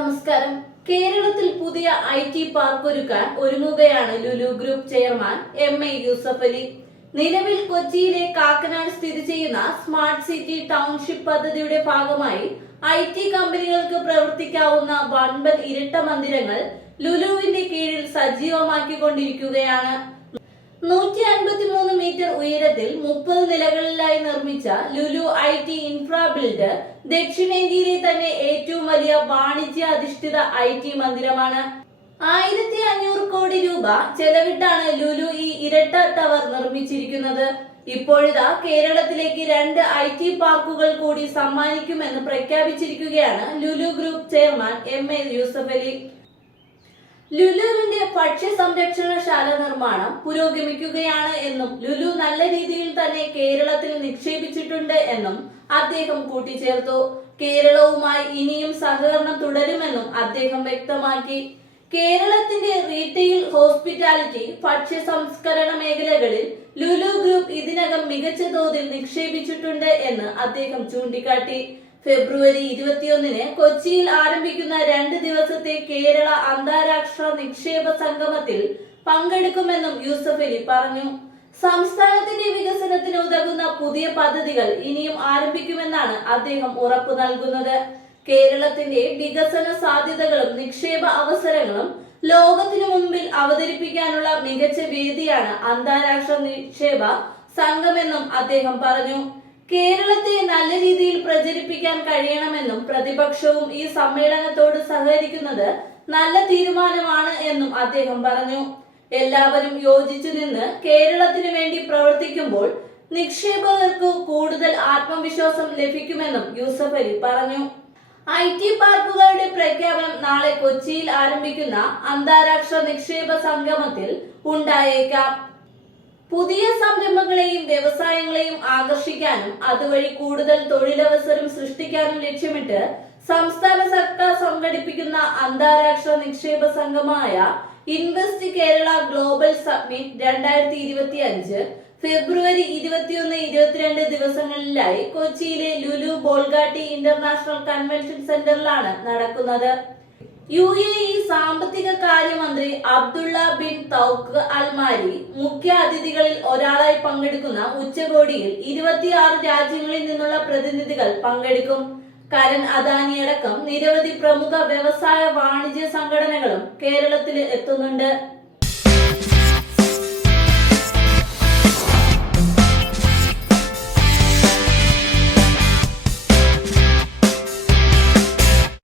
നമസ്കാരം. കേരളത്തിൽ പുതിയ IT പാർക്ക് ഒരുക്കാൻ ഒരുങ്ങുകയാണ് Lulu group chairman MA Yusuf Ali. നിലവിൽ കൊച്ചിയിലെ കാക്കനാട് സ്ഥിതി ചെയ്യുന്ന സ്മാർട്ട് സിറ്റി ടൗൺഷിപ്പ് പദ്ധതിയുടെ ഭാഗമായി IT കമ്പനികൾക്ക് പ്രവർത്തിക്കാവുന്ന വൻപൻ ഇരട്ട മന്ദിരങ്ങൾ ലുലുവിന്റെ കീഴിൽ സജീവമാക്കിക്കൊണ്ടിരിക്കുകയാണ്. 153 മീറ്റർ ഉയരത്തിൽ 30 നിലകളിലായി നിർമ്മിച്ച ലുലു IT ഇൻഫ്രാ ബിൽഡ് ദക്ഷിണേന്ത്യയിലെ തന്നെ ഏറ്റവും വലിയ വാണിജ്യ അധിഷ്ഠിത IT മന്ദിരമാണ്. 1500 കോടി രൂപ ചെലവിട്ടാണ് ലുലു ഈ ഇരട്ട ടവർ നിർമ്മിച്ചിരിക്കുന്നത്. ഇപ്പോഴിതാ കേരളത്തിലേക്ക് 2 IT പാർക്കുകൾ കൂടി സമ്മാനിക്കുമെന്ന് പ്രഖ്യാപിച്ചിരിക്കുകയാണ് Lulu group chairman MA Yusuf Ali. ലുലുവിന്റെ ഭക്ഷ്യ സംരക്ഷണശാല നിർമ്മാണം പുരോഗമിക്കുകയാണ് എന്നും ലുലു നല്ല രീതിയിൽ തന്നെ കേരളത്തിൽ നിക്ഷേപിച്ചിട്ടുണ്ട് എന്നും അദ്ദേഹം കൂട്ടിച്ചേർത്തു. കേരളവുമായി ഇനിയും സഹകരണം തുടരുമെന്നും അദ്ദേഹം വ്യക്തമാക്കി. കേരളത്തിന്റെ റീറ്റെയിൽ, ഹോസ്പിറ്റാലിറ്റി, ഭക്ഷ്യ സംസ്കരണ മേഖലകളിൽ ലുലു ഗ്രൂപ്പ് ഇതിനകം മികച്ച തോതിൽ നിക്ഷേപിച്ചിട്ടുണ്ട് എന്ന് അദ്ദേഹം ചൂണ്ടിക്കാട്ടി. ഫെബ്രുവരി 21-ന് കൊച്ചിയിൽ ആരംഭിക്കുന്ന 2 ദിവസത്തെ കേരള അന്താരാഷ്ട്ര നിക്ഷേപ സംഗമത്തിൽ പങ്കെടുക്കുമെന്നും യൂസഫ് അലി പറഞ്ഞു. സംസ്ഥാനത്തിന്റെ വികസനത്തിന് ഉതകുന്ന പുതിയ പദ്ധതികൾ ഇനിയും ആരംഭിക്കുമെന്നാണ് അദ്ദേഹം ഉറപ്പു നൽകുന്നത്. കേരളത്തിന്റെ വികസന സാധ്യതകളും നിക്ഷേപ അവസരങ്ങളും ലോകത്തിനു മുമ്പിൽ അവതരിപ്പിക്കാനുള്ള മികച്ച വേദിയാണ് അന്താരാഷ്ട്ര നിക്ഷേപ സംഘമെന്നും അദ്ദേഹം പറഞ്ഞു. കേരളത്തെ നല്ല രീതിയിൽ പ്രചരിപ്പിക്കാൻ കഴിയണമെന്നും പ്രതിപക്ഷവും ഈ സമ്മേളനത്തോട് സഹകരിക്കുന്നത് നല്ല തീരുമാനമാണ് എന്നും അദ്ദേഹം പറഞ്ഞു. എല്ലാവരും യോജിച്ചു നിന്ന് കേരളത്തിനു വേണ്ടി പ്രവർത്തിക്കുമ്പോൾ നിക്ഷേപകർക്ക് കൂടുതൽ ആത്മവിശ്വാസം ലഭിക്കുമെന്നും യൂസഫ് അലി പറഞ്ഞു. IT പാർക്കുകളുടെ പ്രഖ്യാപനം നാളെ കൊച്ചിയിൽ ആരംഭിക്കുന്ന അന്താരാഷ്ട്ര നിക്ഷേപ സംഗമത്തിൽ ഉണ്ടായേക്കാം. പുതിയ സംരംഭങ്ങളെയും വ്യവസായങ്ങളെയും ആകർഷിക്കാനും അതുവഴി കൂടുതൽ തൊഴിലവസരം സൃഷ്ടിക്കാനും ലക്ഷ്യമിട്ട് സംസ്ഥാന സർക്കാർ സംഘടിപ്പിക്കുന്ന അന്താരാഷ്ട്ര നിക്ഷേപ സംഘമായ ഇൻവെസ്റ്റ് കേരള ഗ്ലോബൽ സമ്മിറ്റ് 2025 ഫെബ്രുവരി 21-22 ദിവസങ്ങളിലായി കൊച്ചിയിലെ ലുലു ബോൾഗാട്ടി ഇന്റർനാഷണൽ കൺവെൻഷൻ സെന്ററിലാണ് നടക്കുന്നത്. UAE സാമ്പത്തിക കാര്യമന്ത്രി അബ്ദുള്ള ബിൻ തൗക്ക് അൽമാരി മുഖ്യ അതിഥികളിൽ ഒരാളായി പങ്കെടുക്കുന്ന ഉച്ചകോടിയിൽ 26 രാജ്യങ്ങളിൽ നിന്നുള്ള പ്രതിനിധികൾ പങ്കെടുക്കും. കരൺ അദാനിയടക്കം നിരവധി പ്രമുഖ വ്യവസായ വാണിജ്യ സംഘടനകളും കേരളത്തിൽ എത്തുന്നുണ്ട്.